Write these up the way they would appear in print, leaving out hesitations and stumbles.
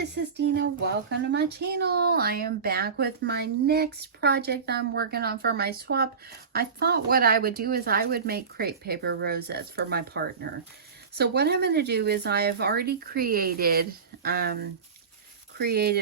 this is Dina. Welcome to my channel. I am back with my next project I'm working on for my swap. I thought what I would do is I would make crepe paper rosettes for my partner. So what I'm going to do is I have already created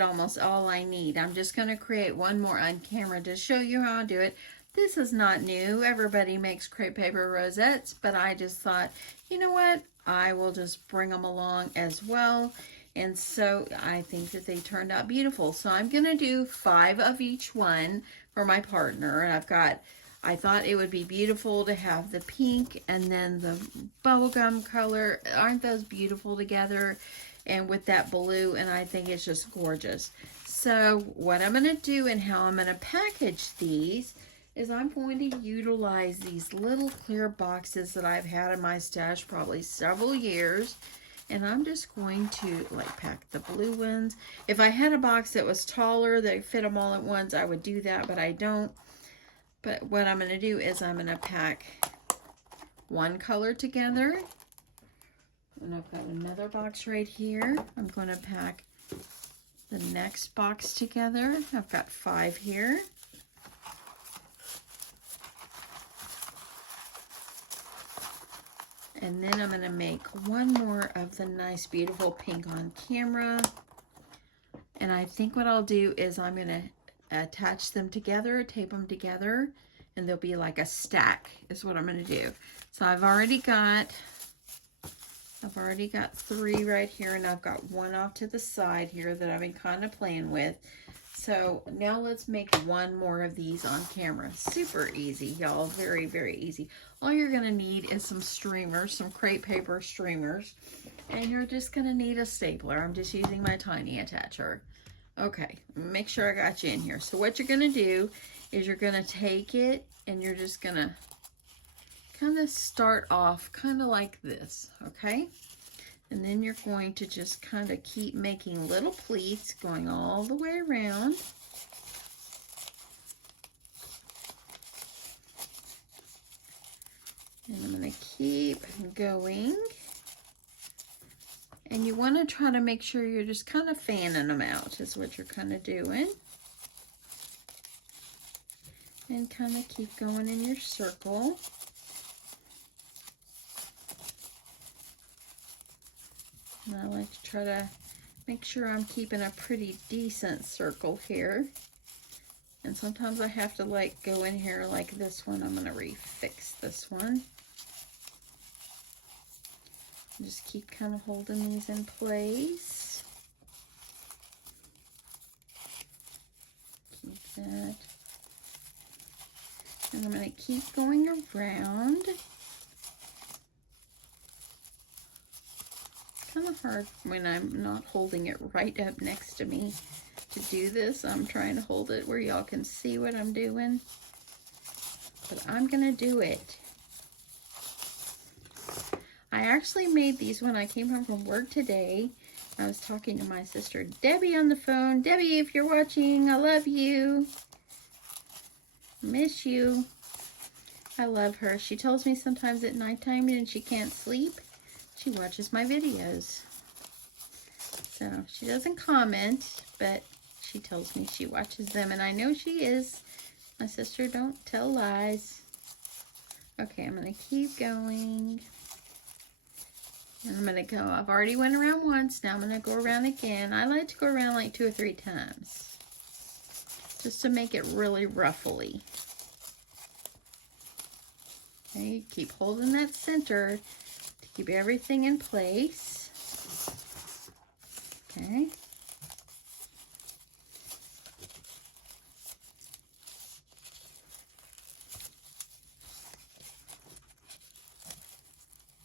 almost all I need. I'm just going to create one more on camera to show you how I do it. This is not new. Everybody makes crepe paper rosettes, but I just thought, you know what? I will just bring them along as well. And so I think that they turned out beautiful. So I'm going to do 5 of each one for my partner. And I thought it would be beautiful to have the pink and then the bubblegum color. Aren't those beautiful together? And with that blue, and I think it's just gorgeous. So what I'm going to do and how I'm going to package these is I'm going to utilize these little clear boxes that I've had in my stash probably several years. And I'm just going to like pack the blue ones. If I had a box that was taller that fit them all at once, I would do that, but I don't. But what I'm going to do is I'm going to pack one color together. And I've got another box right here. I'm going to pack the next box together. I've got 5 here. And then I'm going to make one more of the nice, beautiful pink on camera. And I think what I'll do is I'm going to attach them together, tape them together, and they'll be like a stack is what I'm going to do. So I've already got 3 right here, and I've got 1 off to the side here that I've been kind of playing with. So now let's make one more of these on camera. Super easy, y'all. Very, very easy. All you're going to need is some streamers, some crepe paper streamers. And you're just going to need a stapler. I'm just using my tiny attacher. Okay, make sure I got you in here. So what you're going to do is you're going to take it and you're just going to kind of start off kind of like this, okay? And then you're going to just kind of keep making little pleats going all the way around. And I'm going to keep going. And you want to try to make sure you're just kind of fanning them out is what you're kind of doing. And kind of keep going in your circle. And I like to try to make sure I'm keeping a pretty decent circle here. And sometimes I have to like go in here like this one. I'm going to refix this one. And just keep kind of holding these in place. Keep that. And I'm going to keep going around. Kind of hard when I'm not holding it right up next to me to do this. I'm trying to hold it where y'all can see what I'm doing, but I'm gonna do it. I actually made these when I came home from work today. I was talking to my sister Debbie on the phone. Debbie, if you're watching, I love you. Miss you. I love her. She tells me sometimes at nighttime and she can't sleep, she watches my videos. So she doesn't comment, but she tells me she watches them, and I know she is. My sister don't tell lies. Okay, I'm going to keep going. And I'm going to go. I've already went around once. Now I'm going to go around again. I like to go around like 2 or 3 times, just to make it really ruffly. Okay, keep holding that center. Keep everything in place. Okay.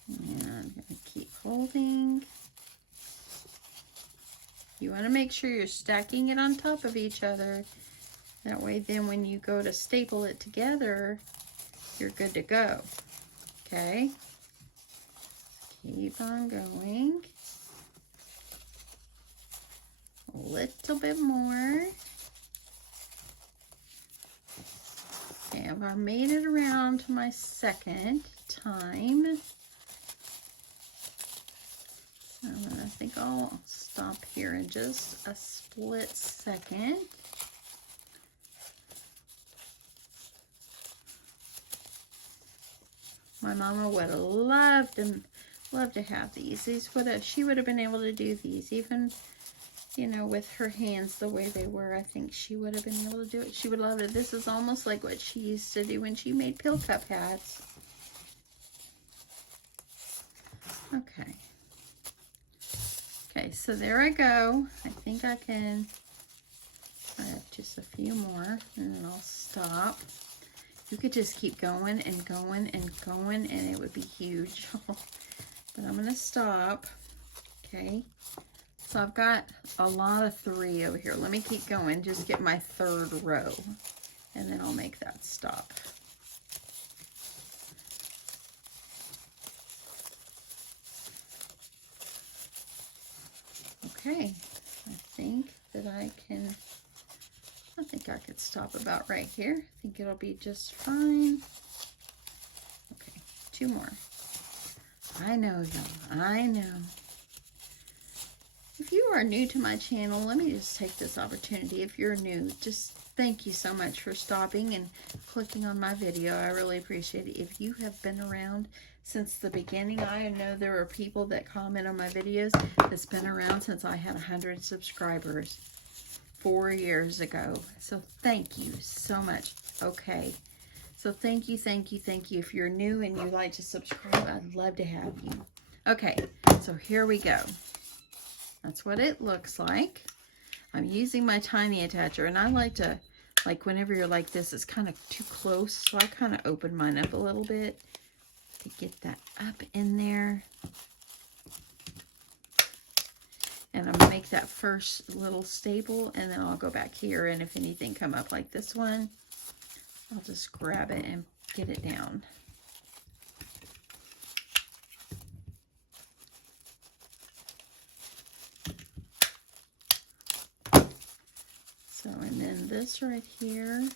And I'm going to keep holding. You want to make sure you're stacking it on top of each other. That way then when you go to staple it together, you're good to go. Okay. Keep on going. A little bit more. Okay, I've made it around to my second time. I'm going to think I'll stop here in just a split second. My mama would have loved to have these. She would have been able to do these, even, you know, with her hands the way they were. I think she would have been able to do it. She would love it. This is almost like what she used to do when she made pill cup hats. Okay. Okay, so there I go. I think I can add just a few more, and then I'll stop. You could just keep going and going and going, and it would be huge. But I'm going to stop. Okay. So I've got a lot of 3 over here. Let me keep going. Just get my 3rd row, and then I'll make that stop. Okay. I think that I think I could stop about right here. I think it'll be just fine. Okay, 2 more. I know, y'all. I know. If you are new to my channel, let me just take this opportunity. If you're new, just thank you so much for stopping and clicking on my video. I really appreciate it. If you have been around since the beginning, I know there are people that comment on my videos that's been around since I had 100 subscribers 4 years ago. So thank you so much. Okay. So thank you, thank you, thank you. If you're new and you'd like to subscribe, I'd love to have you. Okay, so here we go. That's what it looks like. I'm using my tiny attacher, and I like to, like whenever you're like this, it's kind of too close, so I kind of open mine up a little bit to get that up in there. And I'm going to make that first little staple, and then I'll go back here, and if anything come up like this one, I'll just grab it and get it down. So, and then this right here, I'm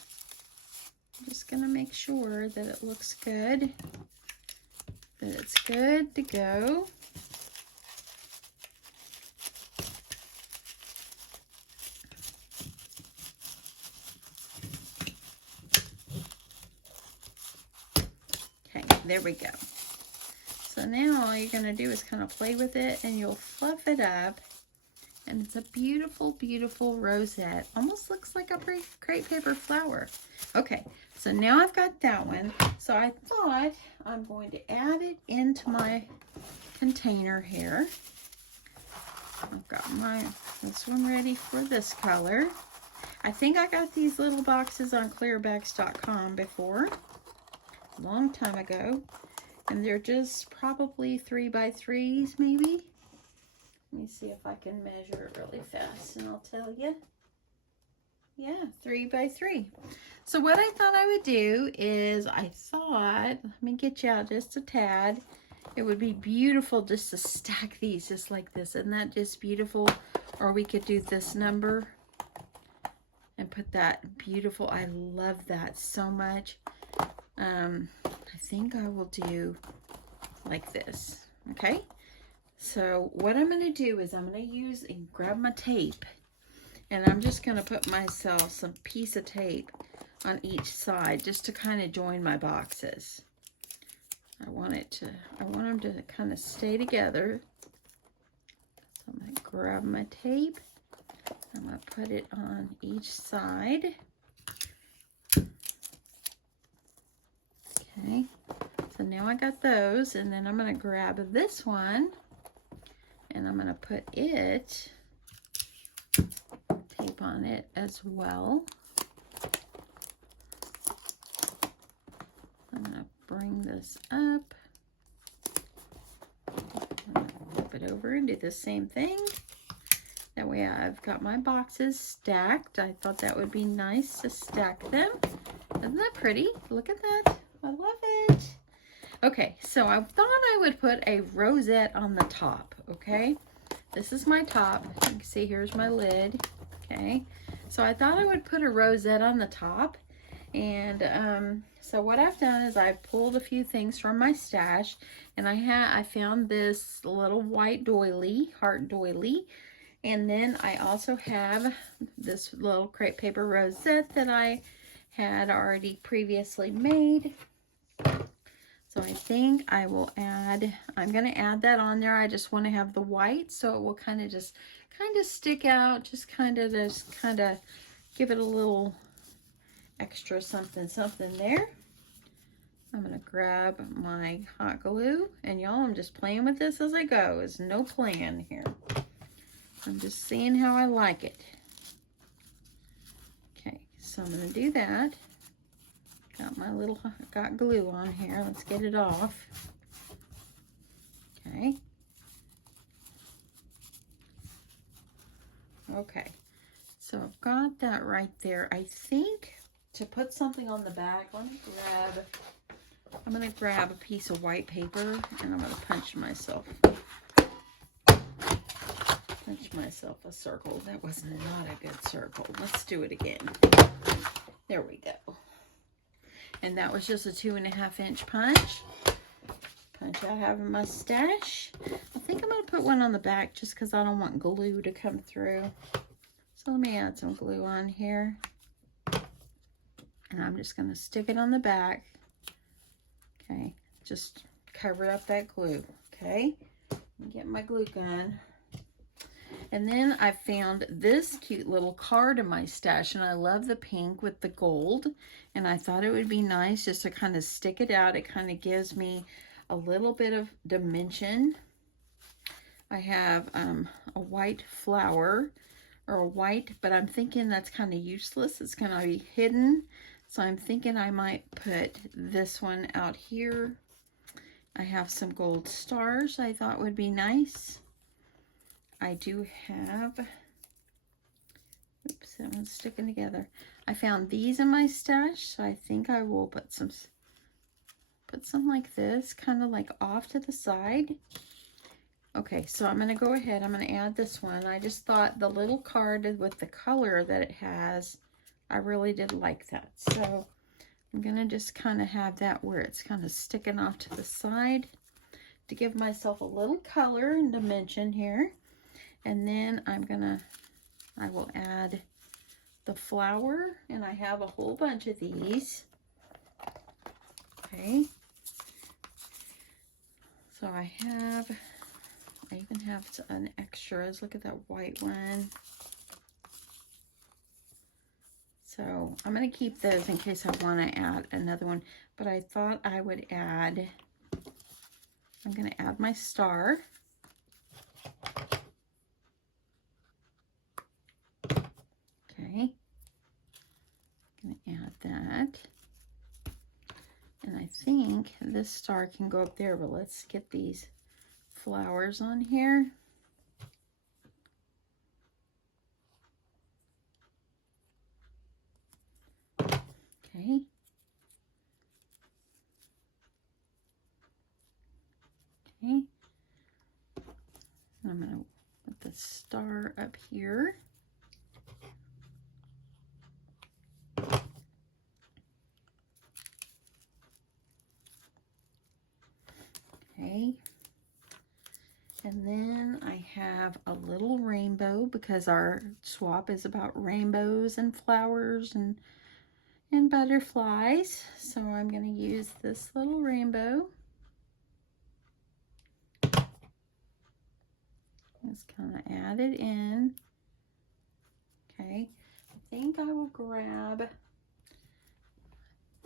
just going to make sure that it looks good, that it's good to go. There we go. So now all you're going to do is kind of play with it, and you'll fluff it up, and it's a beautiful, beautiful rosette. Almost looks like a crepe paper flower. Okay, so now I've got that one. So I thought I'm going to add it into my container here. I've got this one ready for this color. I think I got these little boxes on clearbags.com before. Long time ago, and they're just probably 3x3s maybe. Let me see if I can measure it really fast, and I'll tell you. Yeah, 3x3. So what I thought I would do is let me get you out just a tad. It would be beautiful just to stack these just like this. Isn't that just beautiful? Or we could do this number and put that beautiful. I love that so much. I think I will do like this, okay? So what I'm going to do is I'm going to use and grab my tape, and I'm just going to put myself some piece of tape on each side just to kind of join my boxes. I want them to kind of stay together. So I'm going to grab my tape. I'm going to put it on each side. Okay, so now I got those, and then I'm going to grab this one, and I'm going to put tape on it as well. I'm going to bring this up, flip it over and do the same thing. That way I've got my boxes stacked. I thought that would be nice to stack them. Isn't that pretty? Look at that. I love it. Okay, so I thought I would put a rosette on the top, okay? This is my top. You can see here's my lid, okay? So I thought I would put a rosette on the top, And so what I've done is I've pulled a few things from my stash, and I found this little white doily, heart doily, and then I also have this little crepe paper rosette that I had already previously made. So I think I will add, I'm going to add that on there. I just want to have the white so it will kind of stick out, just kind of give it a little extra something there. I'm going to grab my hot glue, and y'all, I'm just playing with this as I go. There's no plan here. I'm just seeing how I like it. Okay, so I'm going to do that. Got glue on here. Let's get it off. Okay. Okay, so I've got that right there. I think to put something on the back, I'm going to grab a piece of white paper, and I'm going to punch myself a circle. That was not a good circle. Let's do it again. There we go. And that was just a 2.5 inch punch. Punch I have in my stash. I think I'm going to put one on the back just because I don't want glue to come through. So let me add some glue on here. And I'm just going to stick it on the back. Okay, just cover up that glue. Okay, get my glue gun. And then I found this cute little card in my stash, and I love the pink with the gold, and I thought it would be nice just to kind of stick it out. It kind of gives me a little bit of dimension. I have a white flower, or a white, but I'm thinking that's kind of useless. It's going to be hidden, so I'm thinking I might put this one out here. I have some gold stars I thought would be nice. I do have, oops, that one's sticking together. I found these in my stash, so I think I will put some like this, kind of like off to the side. Okay, so I'm going to go ahead, I'm going to add this one. I just thought the little card with the color that it has, I really did like that. So I'm going to just kind of have that where it's kind of sticking off to the side to give myself a little color and dimension here. And then I will add the flower, and I have a whole bunch of these. Okay. So I even have an extras. Look at that white one. So I'm going to keep those in case I want to add another one. But I thought I would add, I'm going to add my star. Okay, I'm going to add that. And I think this star can go up there, but let's get these flowers on here. Okay. Okay. I'm going to put the star up here. Okay, and then I have a little rainbow because our swap is about rainbows and flowers and butterflies. So I'm going to use this little rainbow. Just kind of add it in. Okay, I think I will grab,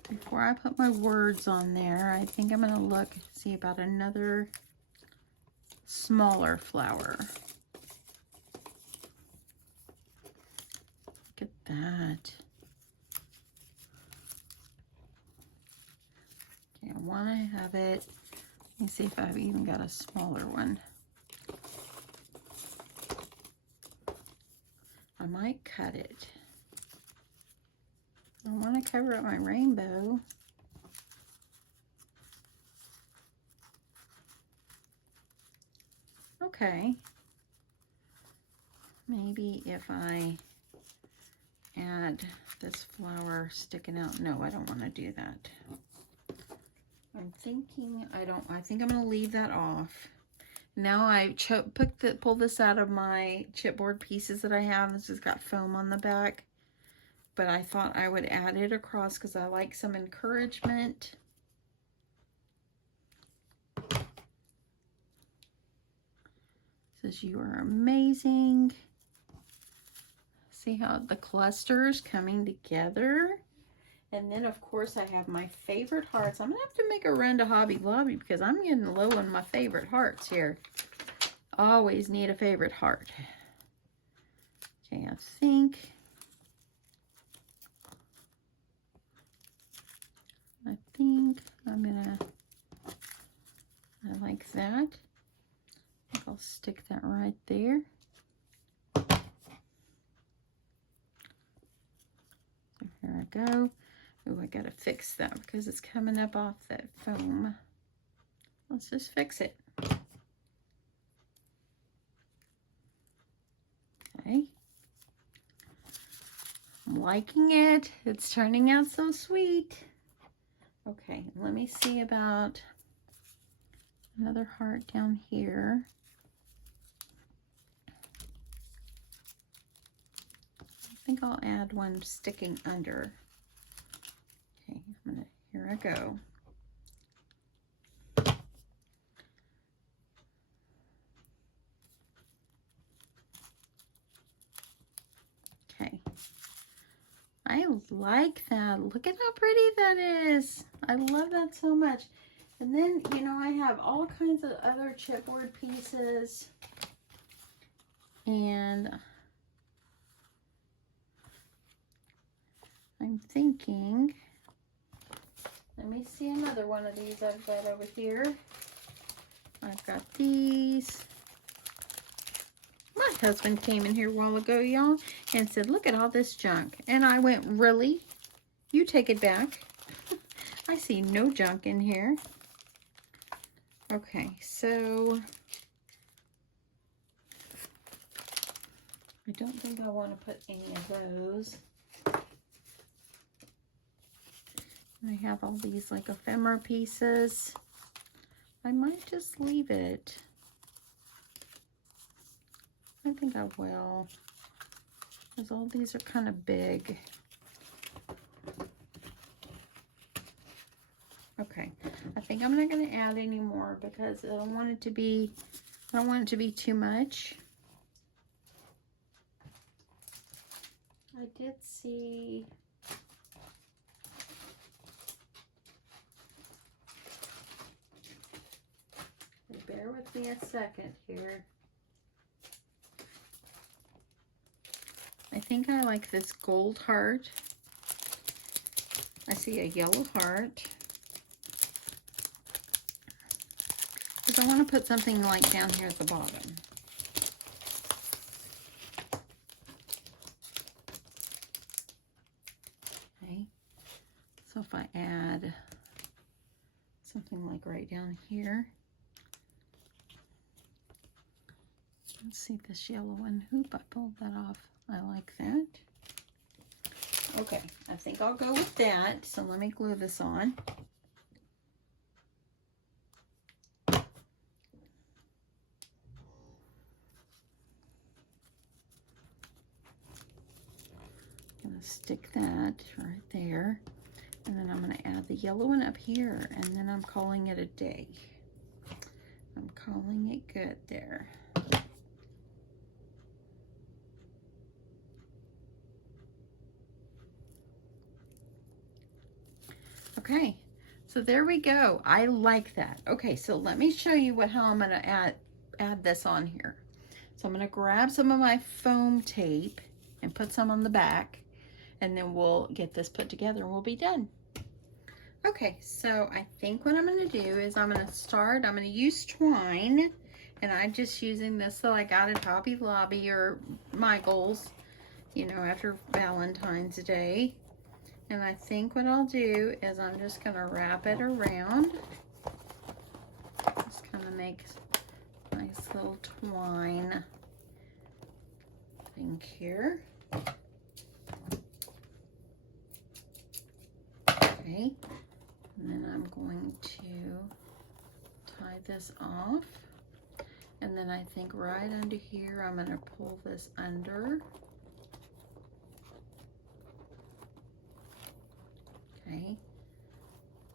before I put my words on there, I think I'm going to see about another smaller flower. Look at that. Okay, I want to have it, let me see if I've even got a smaller one. I might cut it. I want to cover up my rainbow. Okay. Maybe if I add this flower sticking out. No, I don't want to do that. I'm thinking, I think I'm going to leave that off. Now I pull this out of my chipboard pieces that I have. This has got foam on the back. But I thought I would add it across because I like some encouragement. It says, "You are amazing." See how the clusters coming together? And then, of course, I have my favorite hearts. I'm going to have to make a run to Hobby Lobby because I'm getting low on my favorite hearts here. Always need a favorite heart. Okay, I think I'm going to, I like that. I think I'll stick that right there. So here I go. Oh, I gotta fix that because it's coming up off that foam. Let's just fix it. Okay. I'm liking it. It's turning out so sweet. Okay, let me see about another heart down here. I think I'll add one sticking under. Okay, here I go. Okay. I like that. Look at how pretty that is. I love that so much. And then, you know, I have all kinds of other chipboard pieces. And I'm thinking, let me see another one of these I've got over here. I've got these. My husband came in here a while ago, y'all, and said, "Look at all this junk." And I went, "Really? You take it back." I see no junk in here. Okay, so I don't think I want to put any of those. I have all these like ephemera pieces. I might just leave it. I think I will, because all these are kind of big. Okay, I think I'm not going to add any more because I don't want it to be too much. I did see bear with me a second here. I think I like this gold heart. I see a yellow heart. Because I want to put something like down here at the bottom. Okay. So if I add something like right down here. Let's see this yellow one. Oop, I pulled that off. I like that. Okay, I think I'll go with that. So let me glue this on. I'm gonna stick that right there. And then I'm gonna add the yellow one up here, and then I'm calling it a day. I'm calling it good there. Okay, so there we go. I like that. Okay, so let me show you how I'm gonna add this on here. So I'm gonna grab some of my foam tape and put some on the back, and then we'll get this put together and we'll be done. Okay, so I think what I'm gonna do is I'm gonna use twine, and I'm just using this that I got at Hobby Lobby or Michael's, you know, after Valentine's Day. And I think what I'll do is I'm just going to wrap it around. Just kind of make a nice little twine thing here. Okay, and then I'm going to tie this off. And then I think right under here, I'm going to pull this under. Okay,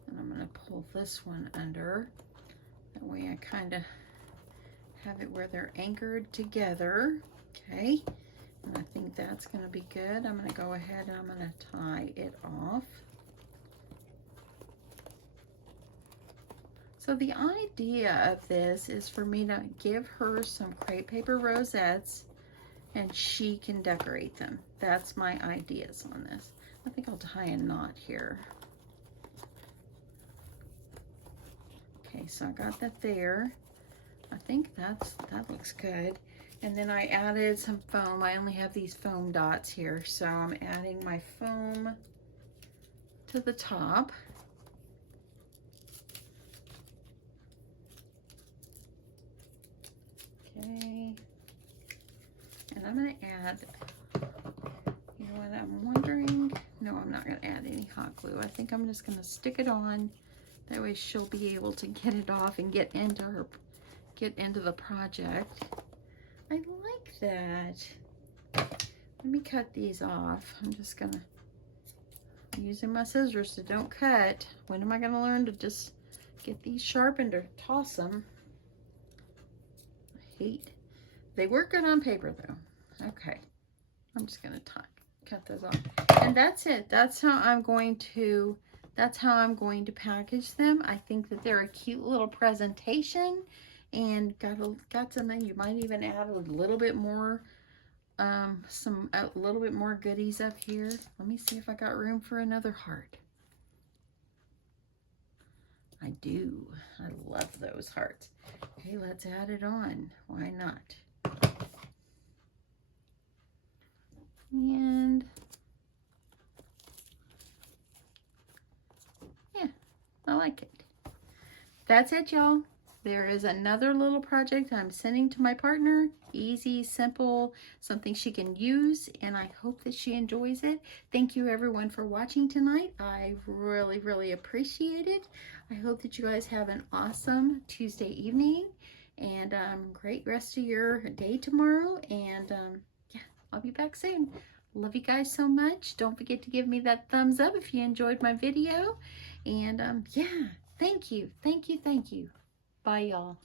and I'm going to pull this one under. That way I kind of have it where they're anchored together. Okay, and I think that's going to be good. I'm going to go ahead and I'm going to tie it off. So the idea of this is for me to give her some crepe paper rosettes and she can decorate them. That's my ideas on this. I think I'll tie a knot here. Okay, so I got that there. I think that looks good. And then I added some foam. I only have these foam dots here, so I'm adding my foam to the top. Okay. And I'm going to add, you know what, I'm wondering, no, I'm not going to add any hot glue. I think I'm just going to stick it on. That way she'll be able to get it off and get into the project. I like that. Let me cut these off. I'm just going to, using my scissors so don't cut. When am I going to learn to just get these sharpened or toss them? I hate. They work good on paper though. Okay, I'm just gonna cut those off, and that's it. That's how I'm going to package them. I think that they're a cute little presentation, and got something. You might even add a little bit more, a little bit more goodies up here. Let me see if I got room for another heart. I do. I love those hearts. Okay, let's add it on. Why not? And yeah, I like it. That's it, y'all. There is another little project I'm sending to my partner. Easy, simple, something she can use, and I hope that she enjoys it. Thank you everyone for watching tonight. I really, really appreciate it. I hope that you guys have an awesome Tuesday evening and great rest of your day tomorrow. And yeah, I'll be back soon. Love you guys so much. Don't forget to give me that thumbs up if you enjoyed my video. And yeah, thank you. Thank you. Thank you. Bye, y'all.